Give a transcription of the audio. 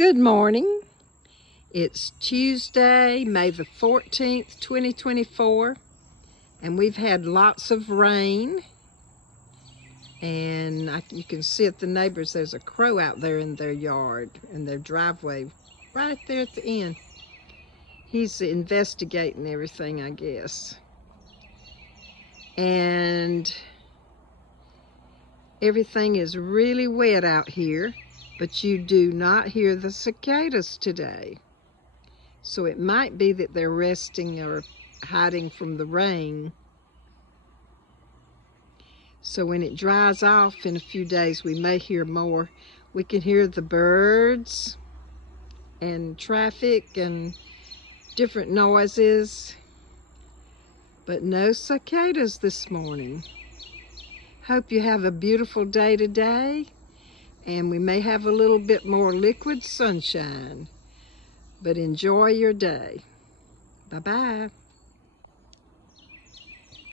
Good morning. It's Tuesday, May the 14th, 2024, and we've had lots of rain. And you can see at the neighbors, there's a crow out there in their yard, in their driveway, right there at the end. He's investigating everything, I guess. And everything is really wet out here, but you do not hear the cicadas today. So it might be that they're resting or hiding from the rain. So when it dries off in a few days, we may hear more. We can hear the birds and traffic and different noises, but no cicadas this morning. Hope you have a beautiful day today, and we may have a little bit more liquid sunshine. But enjoy your day. Bye-bye.